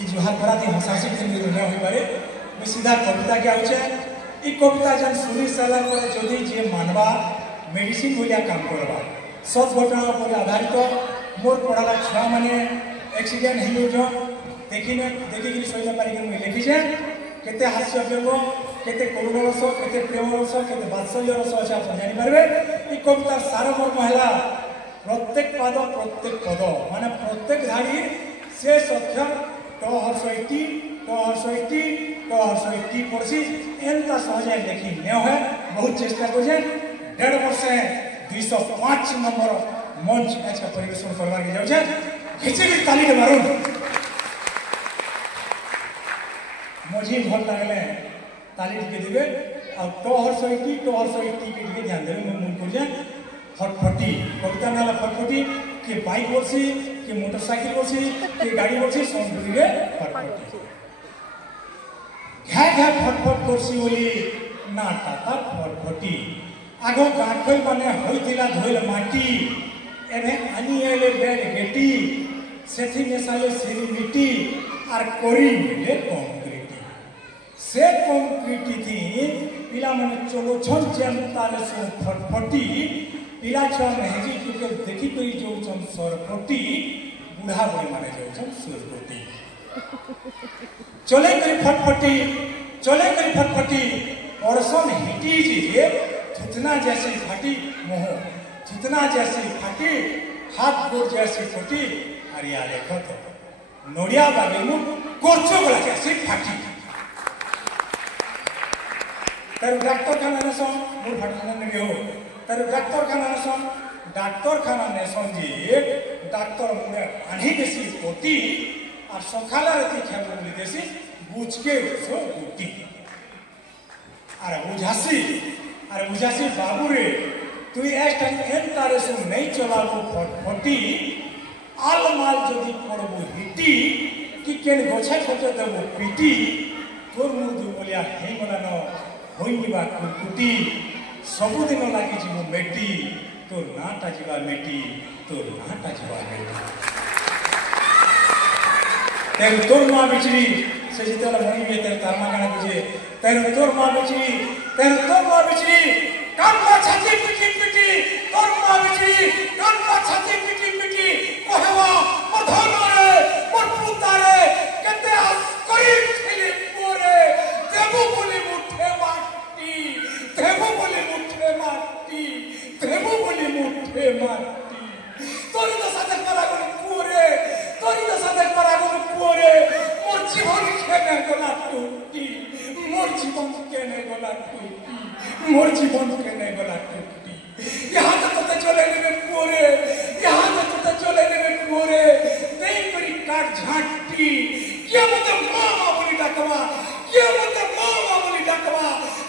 ई जुहार भरा थी हंसासी दिन में हो पारे मैं सीधा कविता के आउचे ई कविता जन सुनी साला पर जदी जे मानवा मेडिसिन भलिया काम करबा सब घटना पर आधारित मोर पढ़ाला छुआ माने एक्सीडेंट हेलो जो देखिने देखि कि सहित पारि के मैं लिखि जे केते हास्य व्यंग केते करुण रस केते प्रेम रस केते वात्सल्य रस अच्छा आप जानि पारबे ई कविता सारमर्म हैला प्रत्येक पद माने प्रत्येक धाड़ी शेष अक्षर ट हर्षइटी ट हर्षइटी ट हर्षइटी पड़सी एंता सहजे लिखि ने है बहुत चेष्टा करजे 1.5 वर्ष 205 नंबर मंच अच्छा परिवेशन करवा के जाउ छे खिचे के ताली के मारू मझी भल लागले ताली के देबे आ ट हर्षइटी के ध्यान देबे मैं मूल कर जे फटफटी कविता नाला फटफटी के बाइक बसी के मोटरसाइकिल बसी के गाड़ी बसी संस्कृति रे फटफटी घा घा फटफट करसी बोली नाटा ता फटफटी आगो गाठल माने होइतिला धोइल माटी एने आनी एले बेड गेटी सेथि मेसाले सेरी मिटी आर कोरी मिले कंक्रीटी से कंक्रीटी थी पिला माने चलो छन जनताले से फटफटी पिला छुआ मेहजी के देखी करी जाऊन सरपटी बुढ़ा बुढ़ी माने जाऊन सुरपटी चले करी फटफटी परसन हिटी जी थुतना जैसी फाटी मोह थुतना जैसी फाटी हाथ गोड़ जैसी फटी हरिया देखो तो नोड़िया बागे मु कोचो गला जैसी फाटी तर डॉक्टर खाना ने सो मोर फटना ने हो तर डॉक्टर खाना ने समझी डॉक्टर मुड़े आनी देसी पोती और सखाला रती खेल बोली देसी बुझ के सो गुटी अरे बुझासी बाबू रे तू एक टाइम एन तारे से नहीं चलाबो फटफटी आल माल जदी पड़बो हिटी कि केन गोछा खोटे देबो पीटी तोर मुदु बोलिया हे गला न होइबा कुटी सबुदिन लगी जीव मेटी तो नाटा जीवा मेटी तो नाटा जीवा मेटी तेरे तोर माँ बिचरी से जितना मनी में तेरे तारमा गाना बुझे तेरे तोर माँ बिचरी कान का छाती पिटी पिटी तोर माँ बिचरी कान का छाती पिटी पिटी कोहवा और धोरे और पुतारे कहते हैं कोई खेले पोरे देवो बोले मुठे माटी देवो बोले मुठे माटी देवो बोले मुठे माटी तोरी तो साथे परागुन पुरे तोरी तो साथे परागुन पुरे मोर जीवन केने गला टूटी मोर जीवन केने गला टूटी मोर जीवन केने गला टूटी यहाँ तक तो चले ने पुरे यहाँ तक तो चले ने पुरे नहीं करी काट झांटी ये मतलब मामा बोली डाकवा ये मतलब मामा बोली डाकवा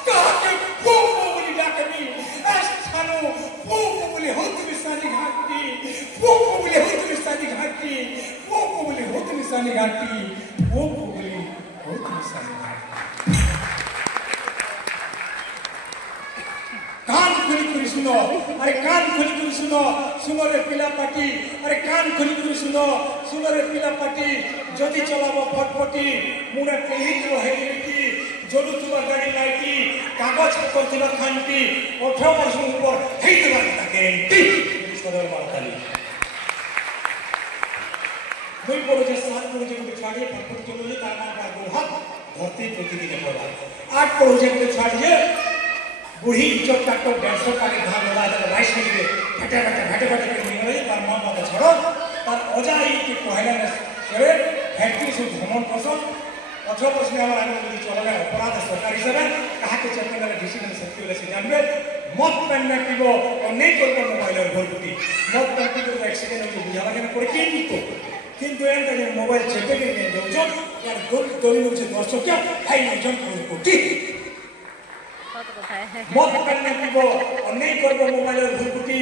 कहा के पोपो बोली डाकनी ऐस्थानो पोपो बोली होत विसानी घाटी पोपो बोली होत विसानी घाटी पोपो बोली होत विसानी घाटी पोपो बोली होत विसानी घाटी कान खुली सुनो अरे कान खुली सुनो सुनो रे पिला पाटी अरे कान खुली सुनो सुनो रे पिला पाटी जदि चलाबो फटफटी मुने पेहित रहे जदु तुम गाड़ी लाइटी कागज करथिला खांटी 18 वर्ष ऊपर हेइतला ग्यारंटी सदर मारताली दुई पड़ो जे सात पड़ो जे छाड़िए फटफट चलो जे तार मार गो हाथ धरती पृथ्वी के पड़ा 8 पड़ो जे छाड़िए बुढ़ी इज्जत तक तो 150 का धान लगा दे राइस मिल घटे के निकले तार मां बाप छोड़ो तार ओजाई के कहला ने करे फैक्ट्री से भ्रमण करसो 18 वर्ष में हमारा आगे चलले अपराध सरकारी हिसाब कहा के चलते में डिसीजन शक्ति वाले से जानबे मत पहनने पीबो और नहीं करबो मोबाइल और भरपुटी मत पहन पीबो एक्सीडेंट हो बुझा लगे पड़े के किंतु एंड जे मोबाइल चेक के नहीं जाउछो यार दोली लोग से दर्शक क्या हाई जन कोटी मत पहनने पीबो और नहीं करबो मोबाइल और भरपुटी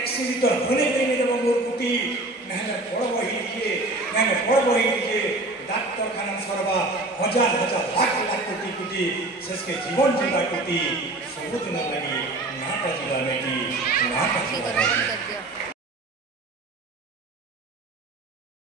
एक्सीडेंट होने देने देबो मोरपुटी नहले पड़बो ही डाक्टर खाना सरवा हजार लाख कोटी शेष के जीवन जीवा कोटी सबुदिन लगी नाटा जीवा बेटी नाटा जीवा